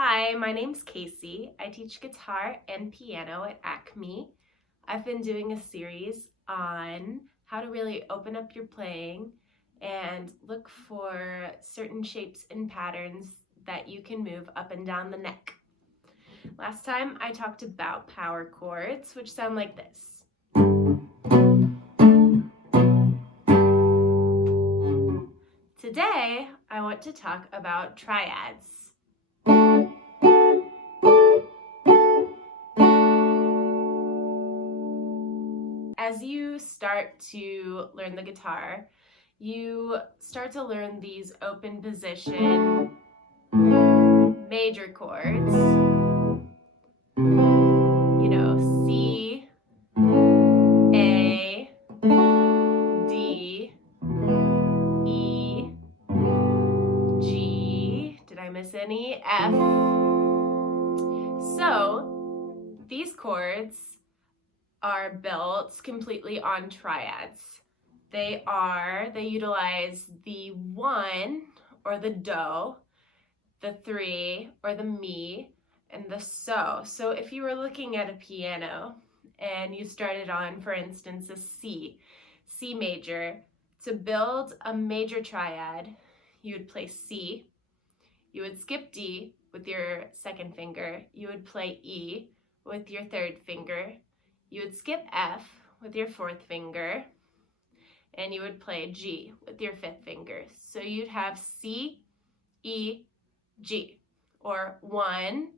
Hi, my name's Kaycie. I teach guitar and piano at Acme. I've been doing a series on how to really open up your playing and look for certain shapes and patterns that you can move up and down the neck. Last time I talked about power chords, which sound like this. Today, I want to talk about triads. As you start to learn the guitar, you start to learn these open position major chords. You know, C, A, D, E, G, did I miss any? F. So, these chords are built completely on triads. They utilize the 1 or the do, the 3 or the mi, and the so. So if you were looking at a piano and you started on, for instance, a C major, to build a major triad, you would play C, you would skip D with your second finger, you would play E with your third finger, you would skip F with your fourth finger, and you would play G with your fifth finger. So you'd have C, E, G, or 1,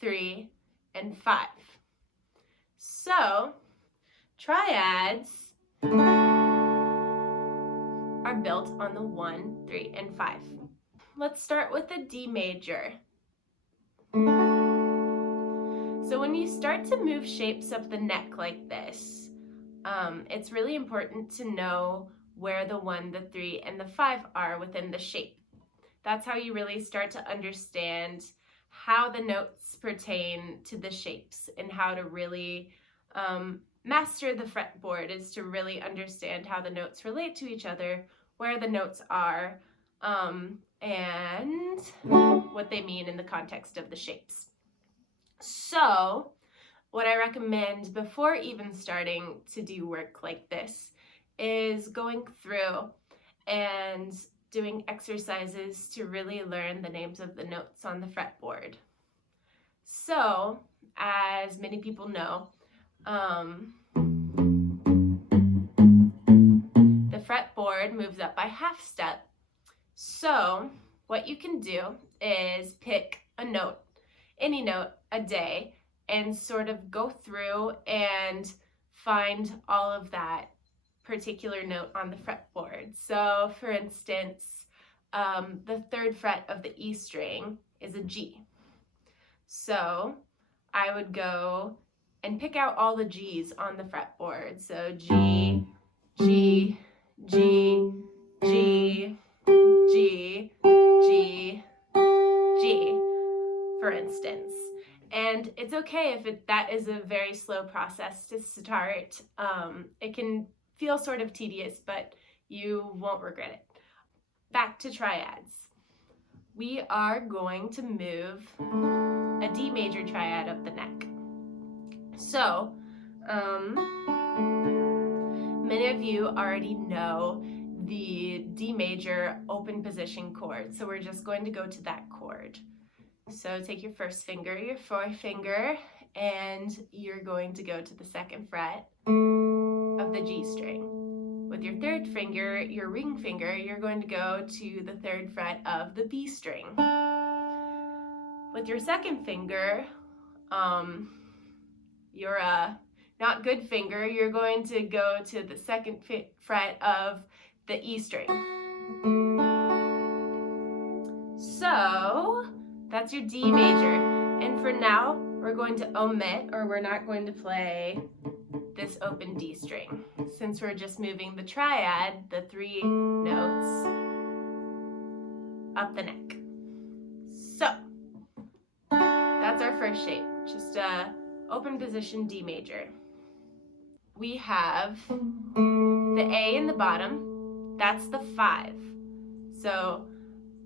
3, and 5. So triads are built on the 1, 3, and 5. Let's start with the D major. So when you start to move shapes up the neck like this, it's really important to know where the 1, the 3, and the 5 are within the shape. That's how you really start to understand how the notes pertain to the shapes and how to really master the fretboard, is to really understand how the notes relate to each other, where the notes are, and what they mean in the context of the shapes. So what I recommend before even starting to do work like this is going through and doing exercises to really learn the names of the notes on the fretboard. So, as many people know, the fretboard moves up by half step. So, what you can do is pick a note, any note, a day, and sort of go through and find all of that particular note on the fretboard. So for instance, the 3rd fret of the E string is a G. So I would go and pick out all the G's on the fretboard. So G, G, G, G, G, G, G, for instance. And it's okay if that is a very slow process to start. It can feel sort of tedious, but you won't regret it. Back to triads. We are going to move a D major triad up the neck. So, many of you already know the D major open position chord, so we're just going to go to that chord. So take your first finger, your fourth finger, and you're going to go to the 2nd fret of the G string. With your 3rd finger, your ring finger, you're going to go to the 3rd fret of the B string. With your 2nd finger, your not good finger, you're going to go to the 2nd fret of the E string. So that's your D major. And for now, we're going to omit, or we're not going to play this open D string, since we're just moving the triad, the 3 notes, up the neck. So that's our first shape, just a open position D major. We have the A in the bottom, that's the 5. So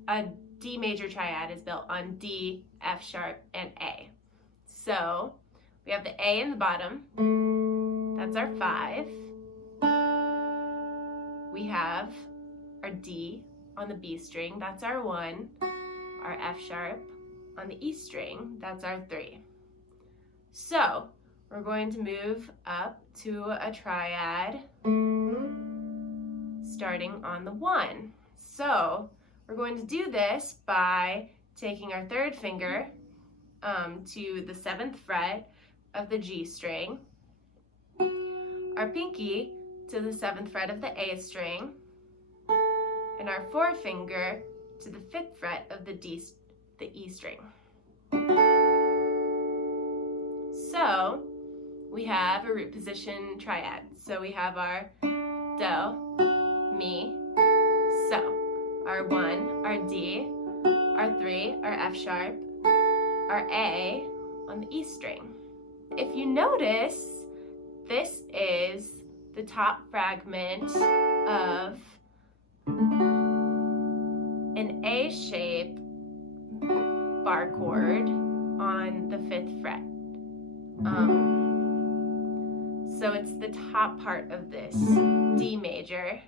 a D major triad is built on D, F sharp, and A. So we have the A in the bottom, that's our 5. We have our D on the B string, that's our 1. Our F sharp on the E string, that's our 3. So we're going to move up to a triad starting on the 1. So we're going to do this by taking our 3rd finger to the 7th fret of the G string, our pinky to the 7th fret of the A string, and our forefinger to the 5th fret of the E string. So we have a root position triad. So we have our do, mi, so. Our 1, our D, our 3, our F sharp, our A on the E string. If you notice, this is the top fragment of an A shape bar chord on the 5th fret. So it's the top part of this D major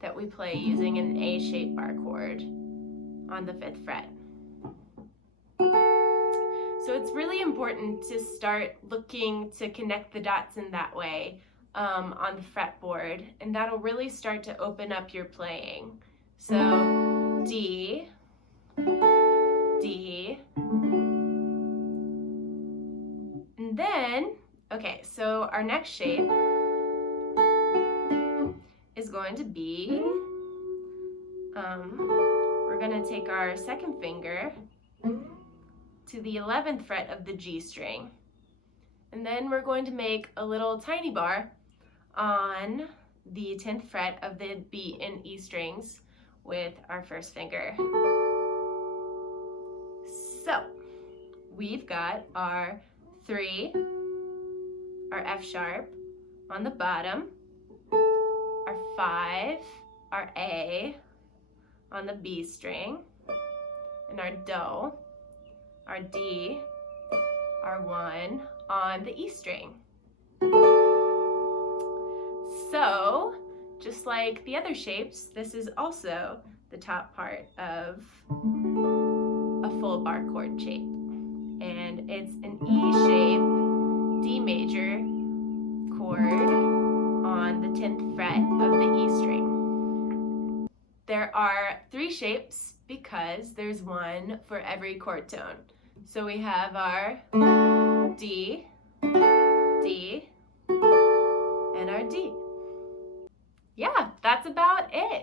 that we play using an A-shaped bar chord on the 5th fret. So it's really important to start looking to connect the dots in that way on the fretboard, and that'll really start to open up your playing. So D, D, and then, okay, so our next shape is going to be, we're going to take our 2nd finger to the 11th fret of the G string, and then we're going to make a little tiny bar on the 10th fret of the B and E strings with our 1st finger. So we've got our 3, our F sharp on the bottom, our 5, our A on the B string, and our do, our D, our 1 on the E string. So, just like the other shapes, this is also the top part of a full bar chord shape. And it's an E shape D major chord on the 10th fret of the E string. There are 3 shapes because there's one for every chord tone. So we have our D, D, and our D. Yeah, that's about it.